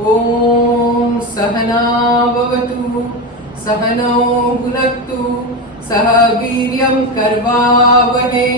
ॐ सहना भवतु सहनौ भुनक्तु सह वीर्यं करवावहै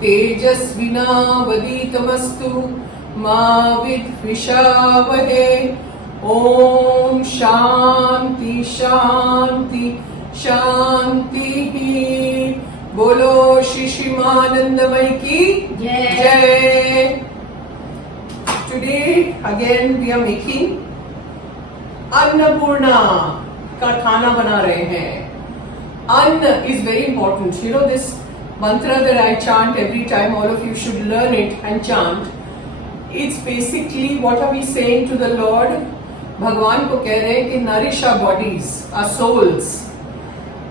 तेजस्विनावधीतमस्तु मा विद्विषावहै। ॐ शांति शांति शांति। बोलो श्री श्रीमानंदमय की जय। Today again we are making Annapurna का खाना बना रहे हैं। Anna is very important. You know this mantra that I chant every time, all of you should learn it and chant. It's basically what are we saying to the Lord? भगवान को कह रहे हैं कि nourish our bodies, our souls,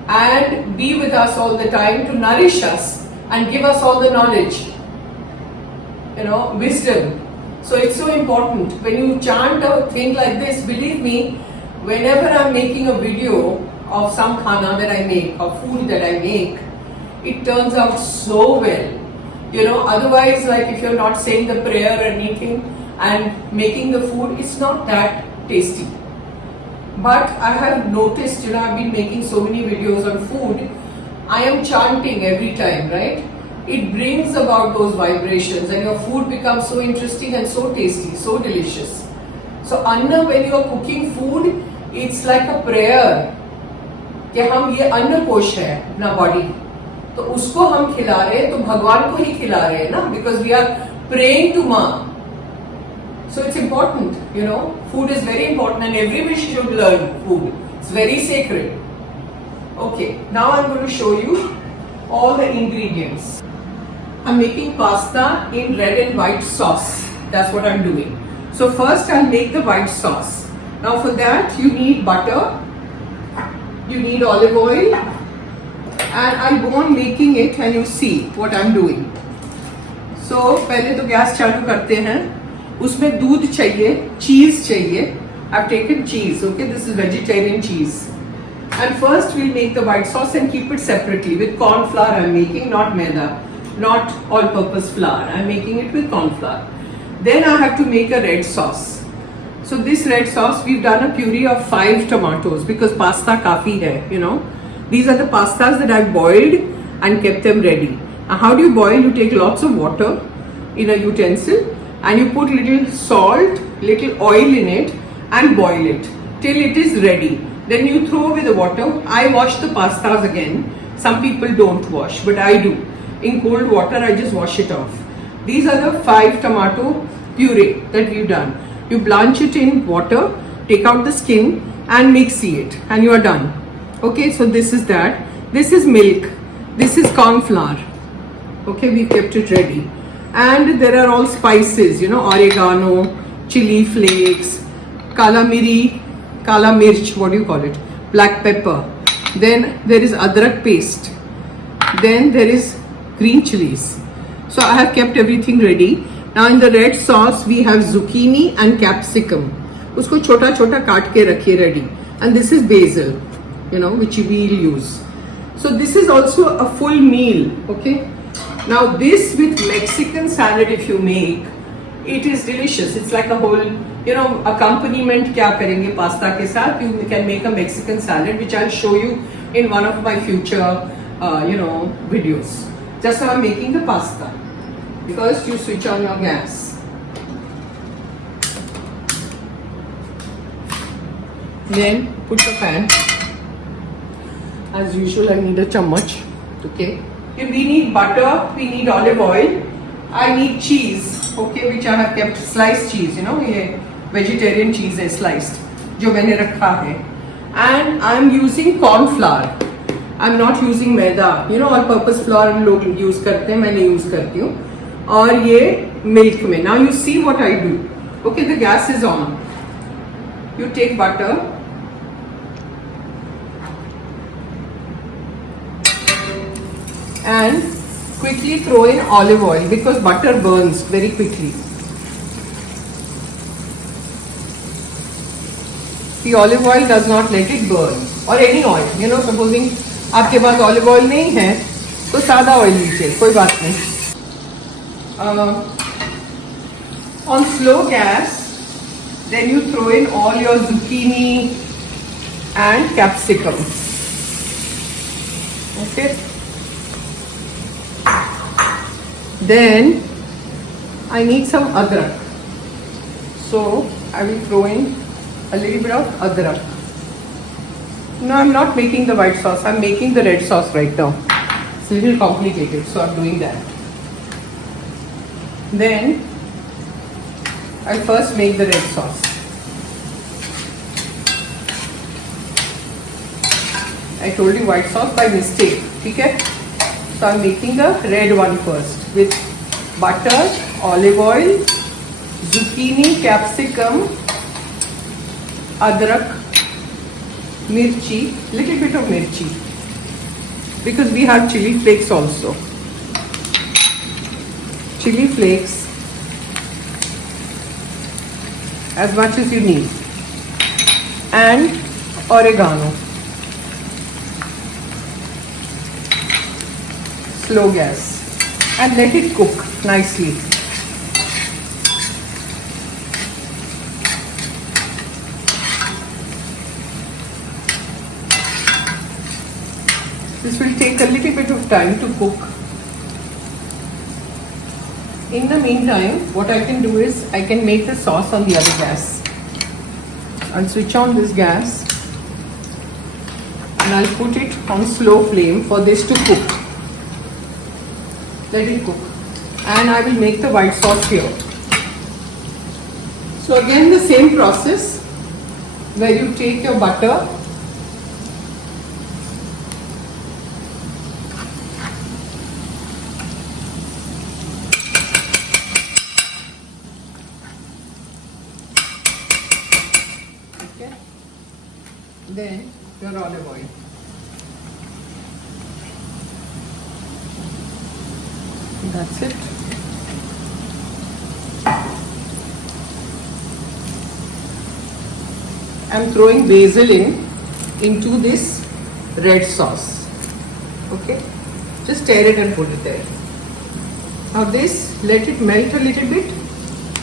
and be with us all the time to nourish us and give us all the knowledge, wisdom. So it's so important when you chant a thing like this. Believe me, whenever I'm making a video of some khana that I make or food that I make, it turns out so well. Otherwise, like if you're not saying the prayer or anything and making the food, it's not that tasty. But I have noticed, I've been making so many videos on food. I am chanting every time, right? It brings about those vibrations and your food becomes so interesting and so tasty, so delicious. So Anna, when you are cooking food, it's like a prayer कि हम ये अन्न कोश है अपना body, तो उसको हम खिला रहे हैं, तो भगवान को ही खिला रहे हैं ना, because we are praying to माँ. So it's important, food is very important and everybody should learn food. It's very sacred. Okay, now I'm going to show you all the ingredients. I'm making pasta in red and white sauce. That's what I'm doing. So first I'll make the white sauce. Now for that you need butter, you need olive oil, and I'll go on making it and you see what I'm doing. So पहले तो gas चालू करते हैं, उसमें दूध चाहिए, cheese चाहिए. I've taken cheese, okay, this is vegetarian cheese. And first we'll make the white sauce and keep it separately. With corn flour I'm making, not maida, not all-purpose flour. I'm making it with corn flour. Then I have to make a red sauce. So this red sauce, we've done a puree of 5 tomatoes because pasta kafi hai, These are the pastas that I've boiled and kept them ready. Now how do you boil? You take lots of water in a utensil and you put little salt, little oil in it and boil it till it is ready. Then you throw away the water. I wash the pastas again. Some people don't wash, but I do. In cold water, I just wash it off. These are the 5 tomato puree that we've done. You blanch it in water, take out the skin and mixy it and you are done. Okay, so this is that. This is milk. This is corn flour. Okay, we kept it ready. And there are all spices, oregano, chili flakes, kala miri, kala mirch, what do you call it? Black pepper. Then there is adrak paste. Then there is green chilies. So I have kept everything ready. Now in the red sauce we have zucchini and capsicum. Usko chota chota kaat ke rakhiye ready. And this is basil, which we will use. So this is also a full meal, okay? Now this with Mexican salad if you make, it is delicious. It's like a whole, accompaniment kya karenge pasta ke saath. You can make a Mexican salad which I'll show you in one of my future, videos. Just now I'm making the pasta. First you switch on your gas. Then put the pan. As usual I need a chammach. Okay. We need butter, we need olive oil. I need cheese, okay, which I have kept sliced cheese, ये vegetarian cheese है sliced, जो मैंने रखा है. And I'm using corn flour. I'm not using maida. all-purpose flour लोग use करते हैं, मैं नहीं use करती हूँ. और ये milk में. Now you see what I do. Okay, the gas is on. You take butter. And quickly throw in olive oil because butter burns very quickly. The olive oil does not let it burn, or any oil. Supposing आपके पास olive oil नहीं है तो सादा oil लीजिए, कोई बात नहीं. On slow gas Then you throw in all your zucchini and capsicum. Okay. Then I need some adrak. So I will throw in a little bit of adrak. No, I'm not making the white sauce. I'm making the red sauce right now. It's a little complicated, so I'm doing that. Then I'll first make the red sauce. I told you white sauce by mistake. Okay? So I'm making the red one first with butter, olive oil, zucchini, capsicum, adrak, mirchi, little bit of mirchi, because we have chili flakes also. Chili flakes as much as you need, and oregano. Slow gas and let it cook nicely. This will take a little bit of time to cook. In the meantime, what I can do is I can make the sauce on the other gas. I'll switch on this gas and I'll put it on slow flame for this to cook. Let it cook. And I will make the white sauce here. So again the same process where you take your butter, okay, then your olive oil. That's it. I'm throwing basil into this red sauce. Okay, just stir it and put it there. Now this, let it melt a little bit.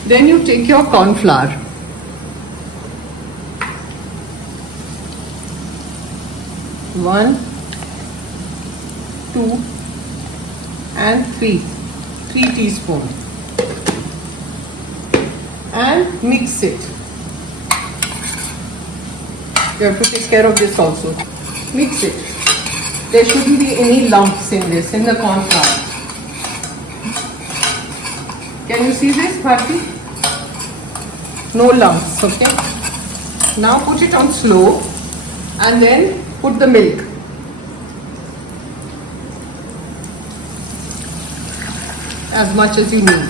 Then you take your corn flour. One, two, and three teaspoons, and mix it. You have to take care of this also. Mix it. There shouldn't be any lumps in this, in the corn flour. Can you see this, Bharti? No lumps, okay? Now put it on slow and then put the milk. As much as you need.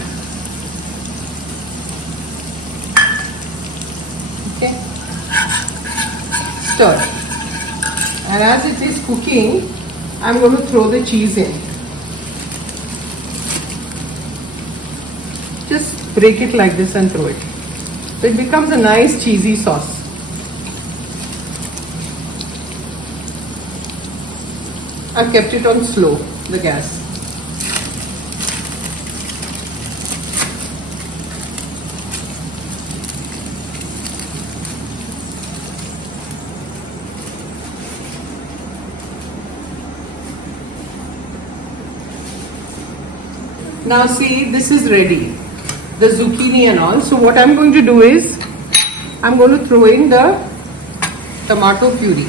Okay. Stir. And as it is cooking, I'm going to throw the cheese in. Just break it like this and throw it. So it becomes a nice cheesy sauce. I've kept it on slow, the gas. Now see, this is ready, the zucchini and all. So what I'm going to do is, I'm going to throw in the tomato puree,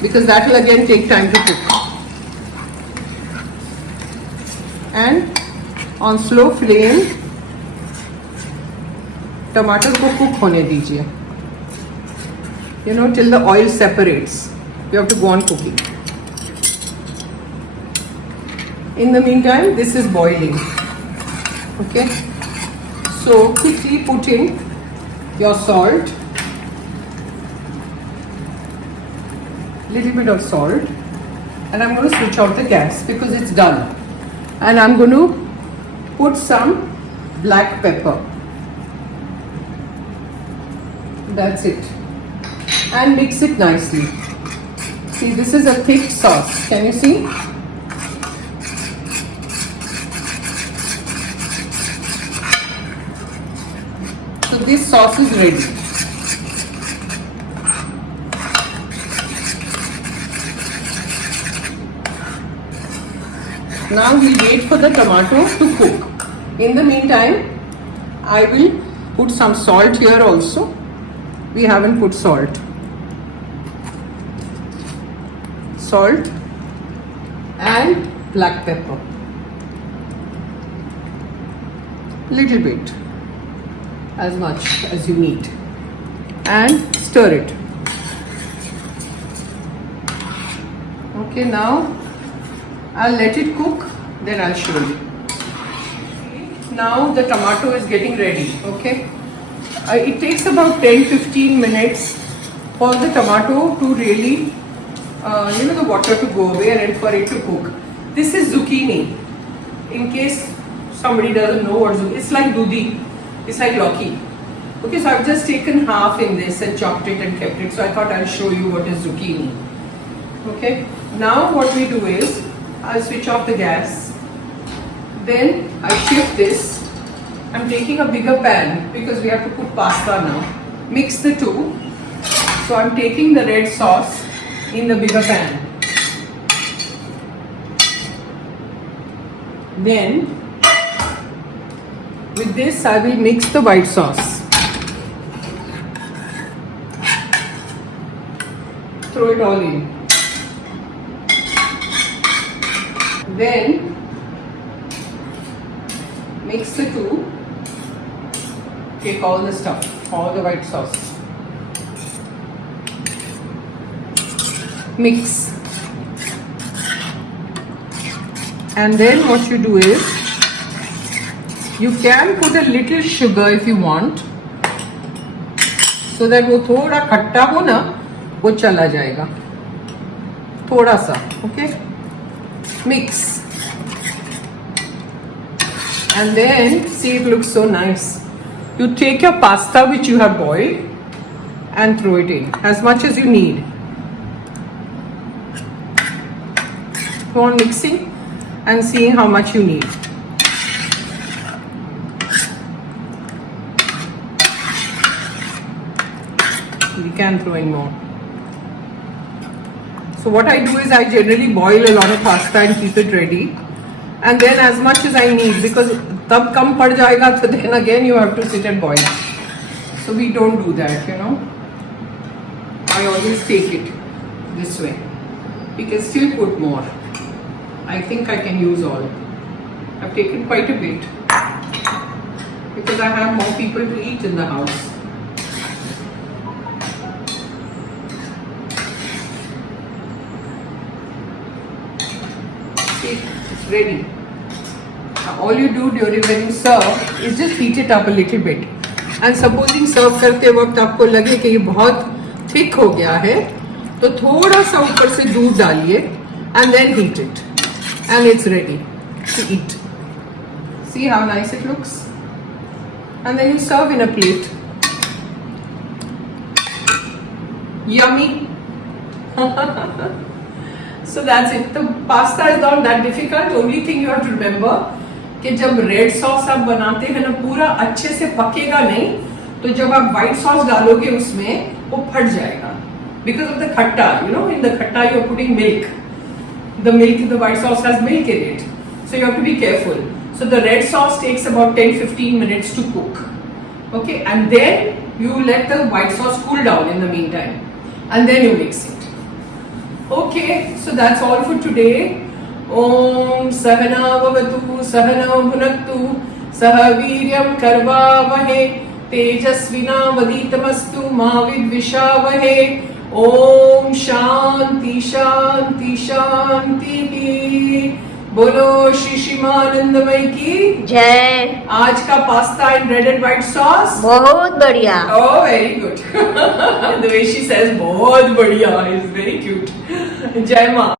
because that will again take time to cook. And on slow flame, tomato को cook होने दीजिए. You know, till the oil separates. You have to go on cooking. In the meantime, this is boiling. Okay. So quickly put in your salt, little bit of salt, and I'm going to switch off the gas because it's done. And I'm going to put some black pepper. That's it. And mix it nicely. See, this is a thick sauce. Can you see? this sauce is ready. Now we wait for the tomato to cook. In the meantime, I will put some salt here also. We haven't put salt. Salt and black pepper. Little bit, as much as you need, and stir it. Okay, now I'll let it cook, then I'll show you. Now the tomato is getting ready. Okay, it takes about 10-15 minutes for the tomato to really the water to go away and for it to cook. This is zucchini. In case somebody doesn't know what zucchini, it's like dudi, it's like lauki. Okay, so I've just taken half in this and chopped it and kept it. So I thought I'll show you what is zucchini. Okay, now what we do is I'll switch off the gas. Then I shift this. I'm taking a bigger pan because we have to put pasta now. Mix the two. So I'm taking the red sauce in the bigger pan. Then with this I will mix the white sauce. Throw it all in. Then mix the two. Take all the stuff, all the white sauce. Mix. And then what you do is, you can put a little sugar if you want, so that वो थोड़ा खट्टा हो ना, वो चला जाएगा. थोड़ा सा, okay? Mix. And then, see, it looks so nice. You take your pasta which you have boiled and throw it in, as much as you need. Go on mixing and seeing how much you need. We can throw in more. So what I do is I generally boil a lot of pasta and keep it ready, and then as much as I need, because tab kam pad jayega, so then again you have to sit and boil. So we don't do that, you know. I always take it this way. We can still put more. I think I can use all. I've taken quite a bit because I have more people to eat in the house. See, it's ready. Now all you do during when you serve is just heat it up a little bit. And supposing serve करते वक्त आपको लगे कि ये बहुत thick हो गया है, तो थोड़ा सा ऊपर से दूध डालिए and then heat it. And it's ready to eat. See how nice it looks? And then you serve in a plate. Yummy. So that's it. The pasta is not that difficult. Only thing you have to remember कि जब red sauce आप बनाते हैं ना, पूरा अच्छे से पकेगा नहीं, तो जब आप व्हाइट सॉस डालोगे उसमें वो फट जाएगा. Because of the खट्टा, you know, in the खट्टा you are putting milk. The milk, the white sauce has milk in it. So you have to be careful. So the red sauce takes about 10-15 minutes to cook. Okay, and then you let the white sauce cool down in the meantime. And then you mix it. Okay, so that's all for today. Om Sahana Vavatu Sahana Bhunaktu Saha Viryam Karvavahe Tejasvina Vaditamastu Mavid Vishavahe. Om Shanti शांति शांति. बोलो श्री शिमानंदमय की जय. आज का pasta and red and white sauce बहुत बढ़िया. Oh, very good. The way she says बहुत बढ़िया is very cute. जय माँ.